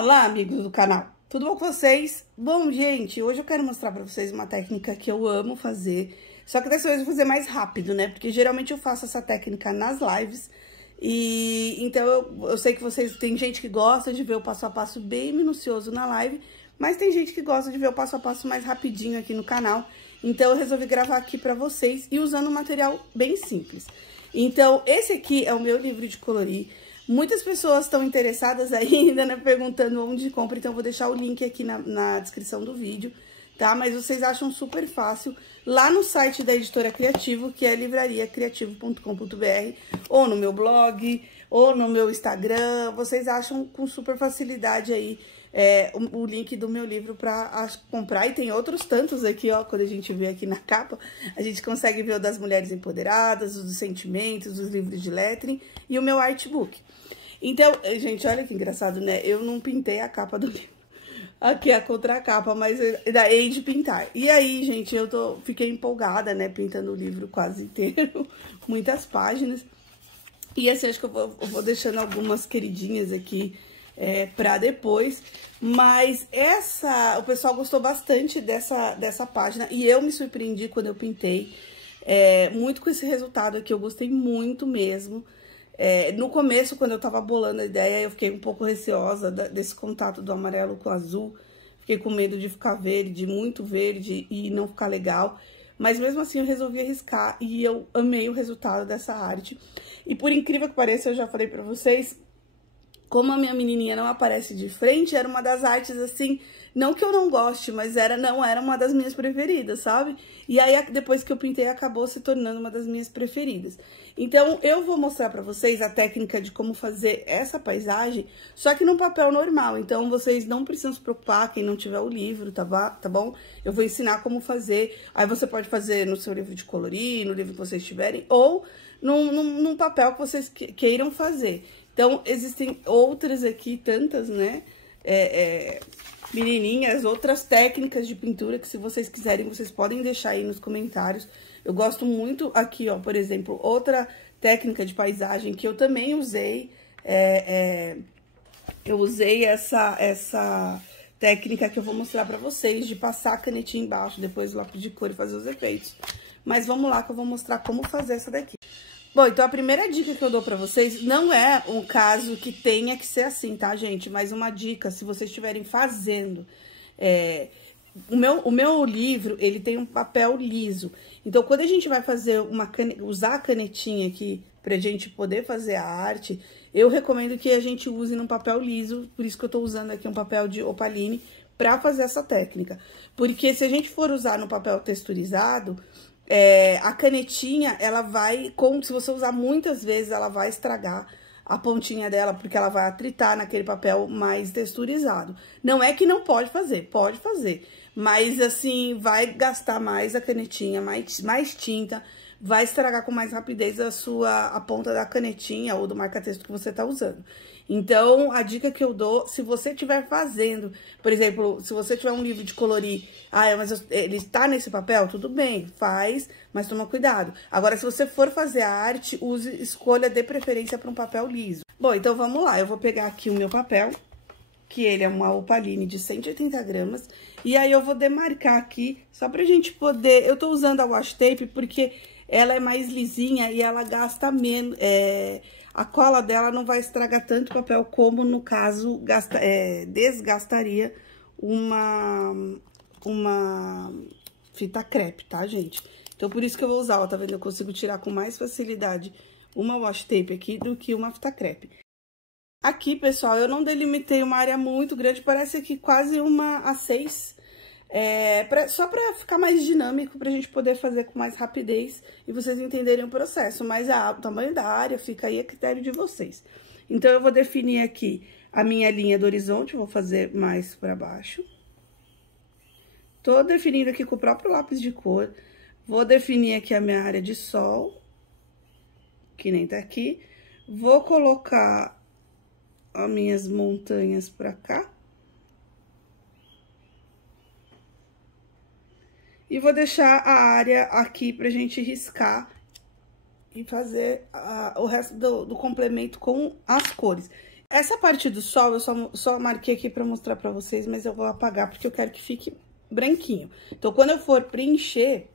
Olá, amigos do canal, tudo bom com vocês? Bom, gente, hoje eu quero mostrar pra vocês uma técnica que eu amo fazer, só que dessa vez eu vou fazer mais rápido, né? Porque geralmente eu faço essa técnica nas lives, e então eu sei que vocês, tem gente que gosta de ver o passo a passo bem minucioso na live, mas tem gente que gosta de ver o passo a passo mais rapidinho aqui no canal, então eu resolvi gravar aqui pra vocês e usando um material bem simples. Então, esse aqui é o meu livro de colorir. Muitas pessoas estão interessadas ainda, né, perguntando onde compra, então eu vou deixar o link aqui na descrição do vídeo, tá? Mas vocês acham super fácil lá no site da Editora Criativo, que é livrariacriativo.com.br, ou no meu blog, ou no meu Instagram, vocês acham com super facilidade aí o link do meu livro para comprar. E tem outros tantos aqui, ó, quando a gente vê aqui na capa, a gente consegue ver o das mulheres empoderadas, os dos sentimentos, os livros de lettering e o meu artbook. Então, gente, olha que engraçado, né? Eu não pintei a capa do livro. Aqui é a contracapa, mas da hei de pintar. E aí, gente, fiquei empolgada, né? Pintando o livro quase inteiro, muitas páginas. E assim, acho que eu vou deixando algumas queridinhas aqui pra depois. Mas o pessoal gostou bastante dessa página. E eu me surpreendi quando eu pintei. Muito com esse resultado aqui, eu gostei muito mesmo. No começo, quando eu tava bolando a ideia, eu fiquei um pouco receosa desse contato do amarelo com o azul. Fiquei com medo de ficar verde, muito verde, e não ficar legal. Mas mesmo assim, eu resolvi arriscar e eu amei o resultado dessa arte. E por incrível que pareça, eu já falei pra vocês, como a minha menininha não aparece de frente, era uma das artes, assim, não que eu não goste, mas não era uma das minhas preferidas, sabe? E aí, depois que eu pintei, acabou se tornando uma das minhas preferidas. Então, eu vou mostrar pra vocês a técnica de como fazer essa paisagem, só que num papel normal. Então, vocês não precisam se preocupar, quem não tiver o livro, tá bom? Eu vou ensinar como fazer. Aí, você pode fazer no seu livro de colorir, no livro que vocês tiverem, ou num papel que vocês queiram fazer. Então, existem outras aqui, tantas, né, menininhas, outras técnicas de pintura que, se vocês quiserem, vocês podem deixar aí nos comentários. Eu gosto muito aqui, ó, por exemplo, outra técnica de paisagem que eu também usei, eu usei essa técnica que eu vou mostrar pra vocês, de passar a canetinha embaixo, depois o lápis de cor e fazer os efeitos. Mas vamos lá que eu vou mostrar como fazer essa daqui. Bom, então a primeira dica que eu dou pra vocês não é um caso que tenha que ser assim, tá, gente? Mas uma dica, se vocês estiverem fazendo. O meu livro, ele tem um papel liso. Então, quando a gente vai fazer usar a canetinha aqui pra gente poder fazer a arte, eu recomendo que a gente use num papel liso. Por isso que eu tô usando aqui um papel de opaline pra fazer essa técnica. Porque se a gente for usar no papel texturizado, a canetinha, ela vai, se você usar muitas vezes, ela vai estragar a pontinha dela, porque ela vai atritar naquele papel mais texturizado. Não é que não pode fazer, mas assim, vai gastar mais a canetinha, mais tinta, vai estragar com mais rapidez a ponta da canetinha ou do marca-texto que você tá usando. Então, a dica que eu dou, se você estiver fazendo, por exemplo, se você tiver um livro de colorir, mas ele está nesse papel, tudo bem, faz, mas toma cuidado. Agora, se você for fazer a arte, escolha de preferência para um papel liso. Bom, então vamos lá, eu vou pegar aqui o meu papel, que ele é uma opaline de 180 gramas, e aí eu vou demarcar aqui, só pra gente poder, eu tô usando a washi tape porque ela é mais lisinha e ela gasta menos, a cola dela não vai estragar tanto o papel como, no caso, desgastaria uma fita crepe, tá, gente? Então, por isso que eu vou usar, ó, tá vendo? Eu consigo tirar com mais facilidade uma washi tape aqui do que uma fita crepe. Aqui, pessoal, eu não delimitei uma área muito grande, parece aqui quase uma A6, só pra ficar mais dinâmico, pra gente poder fazer com mais rapidez e vocês entenderem o processo. Mas o tamanho da área fica aí a critério de vocês. Então, eu vou definir aqui a minha linha do horizonte, vou fazer mais pra baixo. Tô definindo aqui com o próprio lápis de cor. Vou definir aqui a minha área de sol, que nem tá aqui. Vou colocar as minhas montanhas pra cá. E vou deixar a área aqui pra gente riscar e fazer o resto do complemento com as cores. Essa parte do sol eu só marquei aqui pra mostrar pra vocês, mas eu vou apagar porque eu quero que fique branquinho. Então, quando eu for preencher,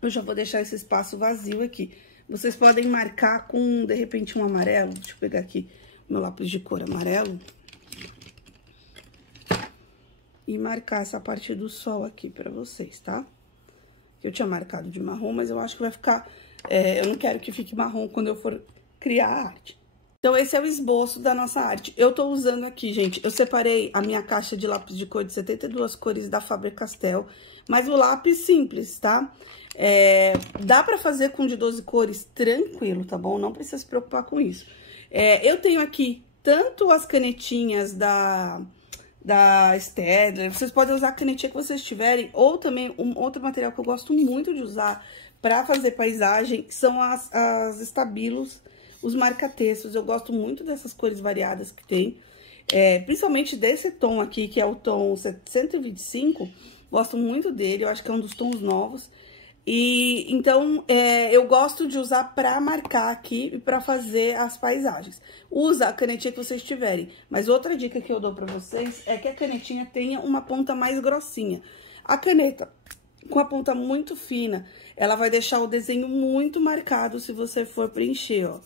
eu já vou deixar esse espaço vazio aqui. Vocês podem marcar com, de repente, um amarelo. Deixa eu pegar aqui meu lápis de cor amarelo. E marcar essa parte do sol aqui pra vocês, tá? Eu tinha marcado de marrom, mas eu acho que vai ficar... eu não quero que fique marrom quando eu for criar a arte. Então, esse é o esboço da nossa arte. Eu tô usando aqui, gente, eu separei a minha caixa de lápis de cor de 72 cores da Faber-Castell, mas o lápis simples, tá? Dá pra fazer com de 12 cores tranquilo, tá bom? Não precisa se preocupar com isso. Eu tenho aqui tanto as canetinhas da Staedtler, vocês podem usar a canetinha que vocês tiverem, ou também outro material que eu gosto muito de usar pra fazer paisagem, que são as estabilos, os marca-textos. Eu gosto muito dessas cores variadas que tem, principalmente desse tom aqui, que é o tom 125, gosto muito dele, eu acho que é um dos tons novos. E então, eu gosto de usar pra marcar aqui e pra fazer as paisagens. Usa a canetinha que vocês tiverem. Mas outra dica que eu dou pra vocês é que a canetinha tenha uma ponta mais grossinha. A caneta com a ponta muito fina, ela vai deixar o desenho muito marcado se você for preencher, ó.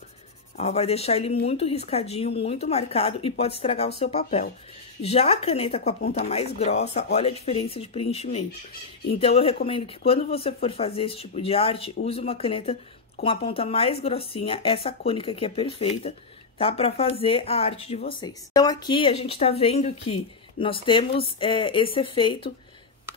Ela vai deixar ele muito riscadinho, muito marcado e pode estragar o seu papel. Já a caneta com a ponta mais grossa, olha a diferença de preenchimento. Então, eu recomendo que quando você for fazer esse tipo de arte, use uma caneta com a ponta mais grossinha, essa cônica aqui é perfeita, tá? Pra fazer a arte de vocês. Então, aqui a gente tá vendo que nós temos esse efeito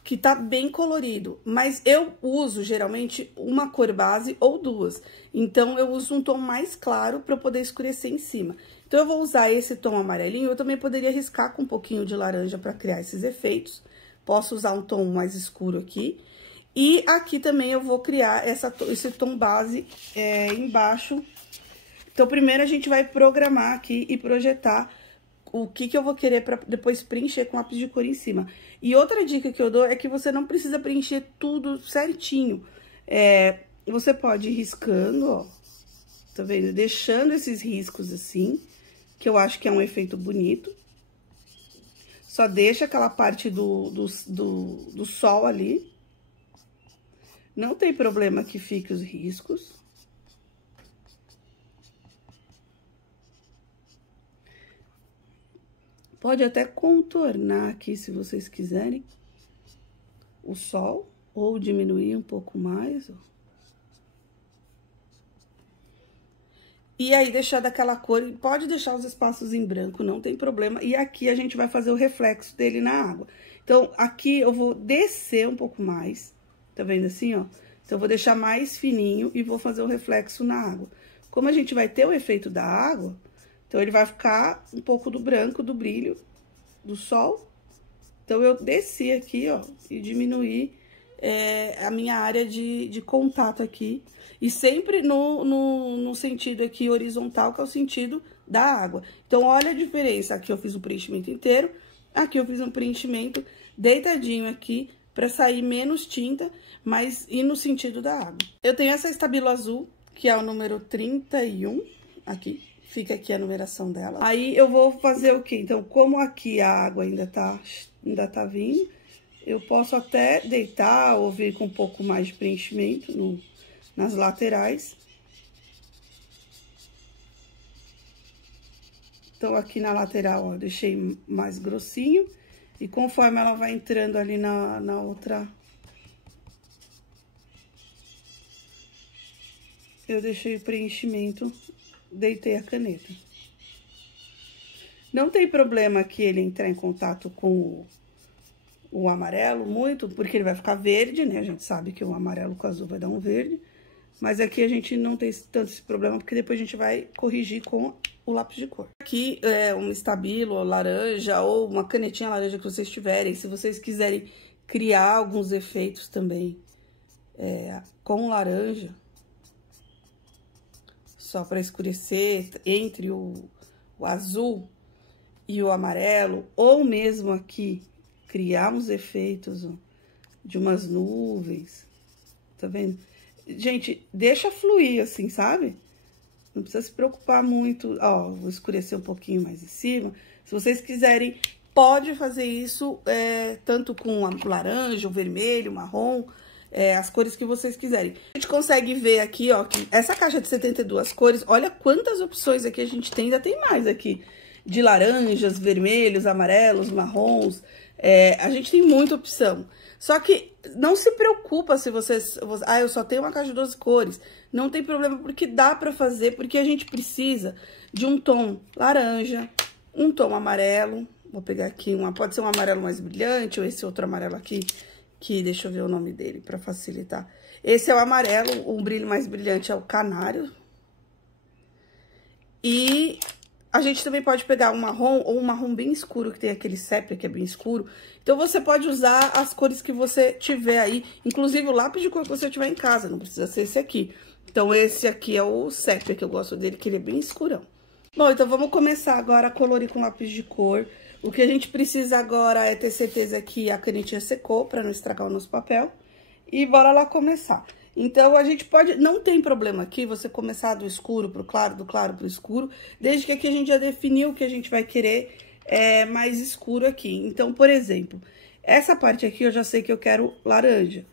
que tá bem colorido, mas eu uso geralmente uma cor base ou duas. Então, eu uso um tom mais claro para poder escurecer em cima. Então, eu vou usar esse tom amarelinho, eu também poderia riscar com um pouquinho de laranja para criar esses efeitos. Posso usar um tom mais escuro aqui. E aqui também eu vou criar esse tom base embaixo. Então, primeiro a gente vai programar aqui e projetar o que eu vou querer para depois preencher com lápis de cor em cima. E outra dica que eu dou é que você não precisa preencher tudo certinho. Você pode ir riscando, ó, tá vendo? Deixando esses riscos assim, que eu acho que é um efeito bonito. Só deixa aquela parte do sol ali. Não tem problema que fique os riscos. Pode até contornar aqui, se vocês quiserem, o sol, ou diminuir um pouco mais, ó. E aí, deixar daquela cor, pode deixar os espaços em branco, não tem problema. E aqui a gente vai fazer o reflexo dele na água. Então, aqui eu vou descer um pouco mais, tá vendo assim, ó? Então, eu vou deixar mais fininho e vou fazer o reflexo na água. Como a gente vai ter o efeito da água, então, ele vai ficar um pouco do branco, do brilho do sol. Então, eu desci aqui, ó, e diminuí a minha área de contato aqui. E sempre no sentido aqui horizontal, que é o sentido da água. Então, olha a diferença. Aqui eu fiz um preenchimento inteiro, aqui eu fiz um preenchimento deitadinho aqui, pra sair menos tinta, mas ir no sentido da água. Eu tenho essa estabilo azul, que é o número 31, aqui. Fica aqui a numeração dela. Aí, eu vou fazer o quê? Então, como aqui a água ainda tá vindo, eu posso até deitar ou vir com um pouco mais de preenchimento nas laterais. Então, aqui na lateral, ó, deixei mais grossinho. E conforme ela vai entrando ali na outra... eu deixei o preenchimento... deitei a caneta. Não tem problema que ele entrar em contato com o amarelo muito, porque ele vai ficar verde, né? A gente sabe que o amarelo com o azul vai dar um verde. Mas aqui a gente não tem tanto esse problema, porque depois a gente vai corrigir com o lápis de cor. Aqui é um estabilo laranja ou uma canetinha laranja que vocês tiverem. Se vocês quiserem criar alguns efeitos também com laranja, só para escurecer entre o azul e o amarelo, ou mesmo aqui, criar uns efeitos, ó, de umas nuvens, tá vendo? Gente, deixa fluir assim, sabe? Não precisa se preocupar muito. Ó, vou escurecer um pouquinho mais em cima. Se vocês quiserem, pode fazer isso tanto com laranja, o vermelho, o marrom, as cores que vocês quiserem. A gente consegue ver aqui, ó, que essa caixa de 72 cores, olha quantas opções aqui a gente tem, ainda tem mais aqui. De laranjas, vermelhos, amarelos, marrons, a gente tem muita opção. Só que não se preocupa se vocês... Ah, eu só tenho uma caixa de 12 cores. Não tem problema, porque dá pra fazer, porque a gente precisa de um tom laranja, um tom amarelo. Vou pegar aqui pode ser um amarelo mais brilhante, ou esse outro amarelo aqui, que deixa eu ver o nome dele pra facilitar. Esse é o amarelo, o brilho mais brilhante é o canário. E... a gente também pode pegar um marrom ou um marrom bem escuro, que tem aquele sépia que é bem escuro. Então, você pode usar as cores que você tiver aí, inclusive o lápis de cor que você tiver em casa, não precisa ser esse aqui. Então, esse aqui é o sépia, que eu gosto dele, que ele é bem escurão. Bom, então vamos começar agora a colorir com lápis de cor. O que a gente precisa agora é ter certeza que a canetinha secou, para não estragar o nosso papel. E bora lá começar. Então, a gente pode... não tem problema aqui você começar do escuro pro claro, do claro pro escuro, desde que aqui a gente já definiu que a gente vai querer mais escuro aqui. Então, por exemplo, essa parte aqui eu já sei que eu quero laranja.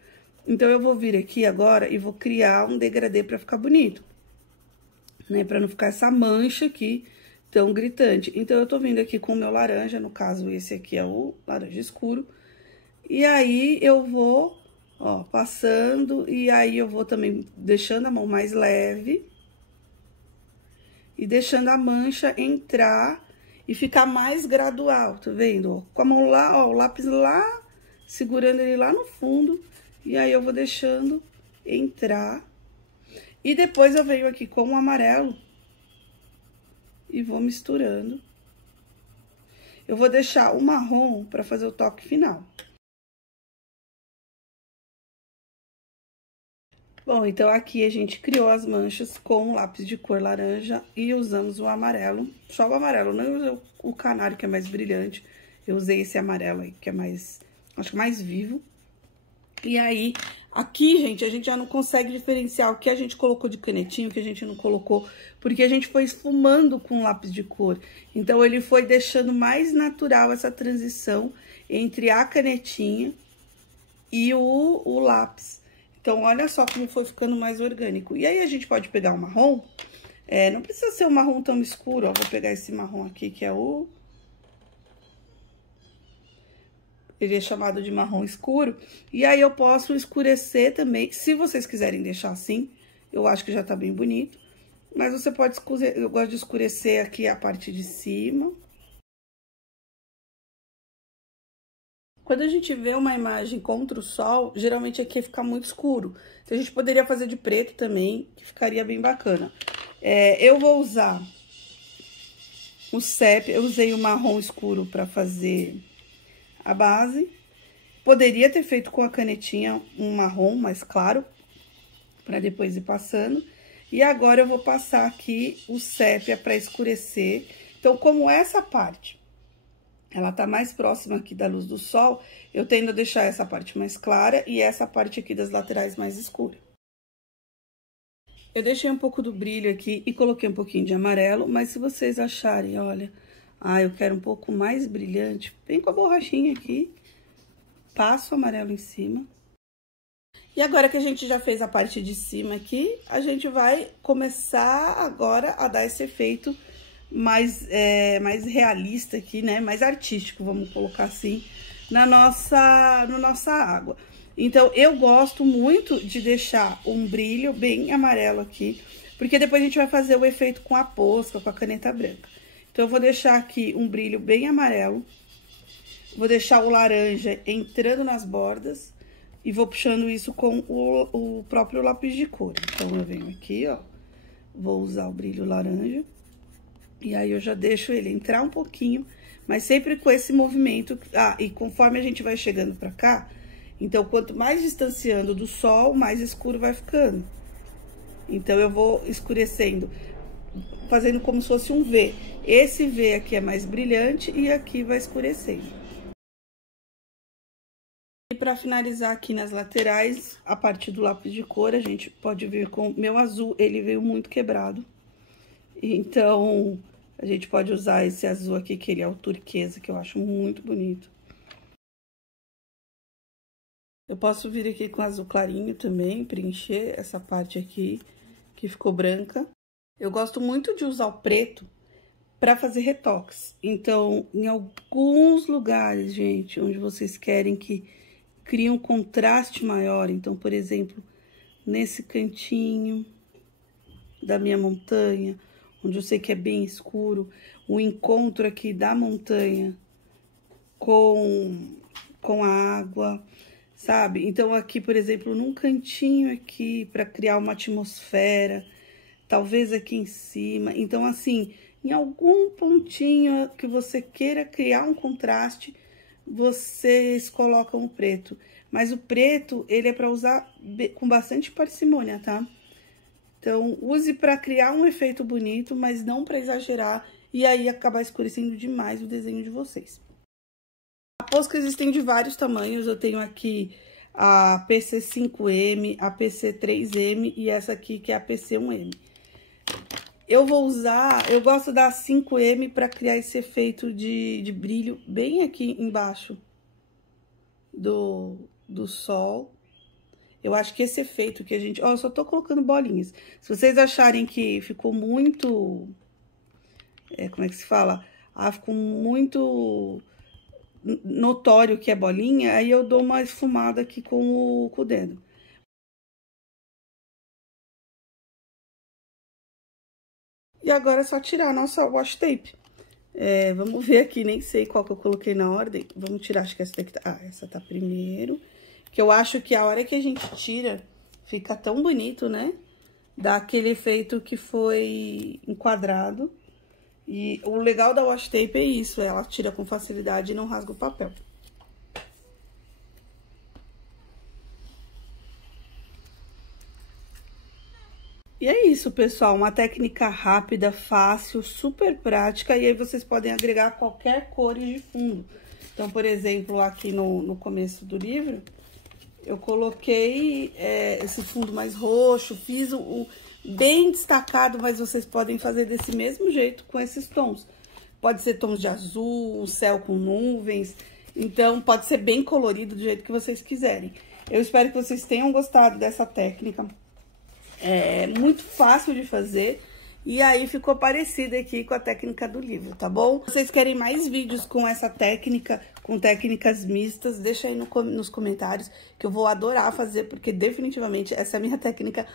Então, eu vou vir aqui agora e vou criar um degradê pra ficar bonito, né? Pra não ficar essa mancha aqui tão gritante. Então, eu tô vindo aqui com o meu laranja, no caso, esse aqui é o laranja escuro. E aí, eu vou... ó, passando, e aí eu vou também deixando a mão mais leve. E deixando a mancha entrar e ficar mais gradual, tá vendo? Com a mão lá, ó, o lápis lá, segurando ele lá no fundo. E aí eu vou deixando entrar. E depois eu venho aqui com o amarelo e vou misturando. Eu vou deixar o marrom pra fazer o toque final. Bom, então aqui a gente criou as manchas com o lápis de cor laranja e usamos o amarelo, só o amarelo, não usei o canário que é mais brilhante, eu usei esse amarelo aí que é mais, acho que mais vivo. E aí, aqui, gente, a gente já não consegue diferenciar o que a gente colocou de canetinho, o que a gente não colocou, porque a gente foi esfumando com o lápis de cor. Então, ele foi deixando mais natural essa transição entre a canetinha e o lápis. Então, olha só como foi ficando mais orgânico. E aí, a gente pode pegar o marrom, não precisa ser um marrom tão escuro, ó, vou pegar esse marrom aqui, que é o... ele é chamado de marrom escuro, e aí eu posso escurecer também, se vocês quiserem deixar assim, eu acho que já tá bem bonito, mas você pode escurecer, eu gosto de escurecer aqui a parte de cima. Quando a gente vê uma imagem contra o sol, geralmente aqui fica muito escuro. Então, a gente poderia fazer de preto também, que ficaria bem bacana. Eu vou usar o sépia, eu usei o marrom escuro para fazer a base. Poderia ter feito com a canetinha um marrom mais claro, para depois ir passando. E agora, eu vou passar aqui o sépia para escurecer. Então, como essa parte... ela tá mais próxima aqui da luz do sol, eu tendo a deixar essa parte mais clara e essa parte aqui das laterais mais escura. Eu deixei um pouco do brilho aqui e coloquei um pouquinho de amarelo, mas se vocês acharem, olha, eu quero um pouco mais brilhante, vem com a borrachinha aqui, passo o amarelo em cima. E agora que a gente já fez a parte de cima aqui, a gente vai começar agora a dar esse efeito mais realista aqui, né? Mais artístico, vamos colocar assim, na nossa água. Então, eu gosto muito de deixar um brilho bem amarelo aqui, porque depois a gente vai fazer o efeito com a posca, com a caneta branca. Então, eu vou deixar aqui um brilho bem amarelo, vou deixar o laranja entrando nas bordas e vou puxando isso com o próprio lápis de cor. Então, eu venho aqui, ó, vou usar o brilho laranja. E aí, eu já deixo ele entrar um pouquinho, mas sempre com esse movimento. E conforme a gente vai chegando pra cá, então, quanto mais distanciando do sol, mais escuro vai ficando. Então, eu vou escurecendo, fazendo como se fosse um V. Esse V aqui é mais brilhante e aqui vai escurecendo. E pra finalizar aqui nas laterais, a partir do lápis de cor, a gente pode ver com meu azul, ele veio muito quebrado. Então, a gente pode usar esse azul aqui, que ele é o turquesa, que eu acho muito bonito. Eu posso vir aqui com azul clarinho também, preencher essa parte aqui, que ficou branca. Eu gosto muito de usar o preto para fazer retoques. Então, em alguns lugares, gente, onde vocês querem que crie um contraste maior, então, por exemplo, nesse cantinho da minha montanha, onde eu sei que é bem escuro, o encontro aqui da montanha com a água, sabe? Então, aqui, por exemplo, num cantinho aqui, para criar uma atmosfera, talvez aqui em cima. Então, assim, em algum pontinho que você queira criar um contraste, vocês colocam o preto. Mas o preto, ele é para usar com bastante parcimônia, tá? Então, use para criar um efeito bonito, mas não para exagerar e aí acabar escurecendo demais o desenho de vocês. A posca existem de vários tamanhos, eu tenho aqui a PC5M, a PC3M e essa aqui que é a PC1M. Eu gosto da 5M para criar esse efeito de brilho bem aqui embaixo do sol. Eu acho que esse efeito que a gente... Ó, eu só tô colocando bolinhas. Se vocês acharem que ficou muito... como é que se fala? Ah, ficou muito notório que é bolinha, aí eu dou uma esfumada aqui com o dedo. E agora é só tirar a nossa washi tape. Vamos ver aqui, nem sei qual que eu coloquei na ordem. Vamos tirar, acho que essa daqui tá... Ah, essa tá primeiro. Que eu acho que a hora que a gente tira, fica tão bonito, né? Dá aquele efeito que foi enquadrado. E o legal da washi tape é isso, ela tira com facilidade e não rasga o papel. E é isso, pessoal, uma técnica rápida, fácil, super prática, e aí vocês podem agregar qualquer cor de fundo. Então, por exemplo, aqui no começo do livro, eu coloquei esse fundo mais roxo, fiz o bem destacado, mas vocês podem fazer desse mesmo jeito com esses tons. Pode ser tons de azul, um céu com nuvens, então pode ser bem colorido do jeito que vocês quiserem. Eu espero que vocês tenham gostado dessa técnica. É muito fácil de fazer e aí ficou parecida aqui com a técnica do livro, tá bom? Se vocês querem mais vídeos com essa técnica, com técnicas mistas, deixa aí nos comentários que eu vou adorar fazer, porque definitivamente essa é a minha técnica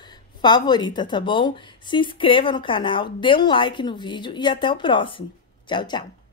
favorita, tá bom? Se inscreva no canal, dê um like no vídeo e até o próximo. Tchau, tchau!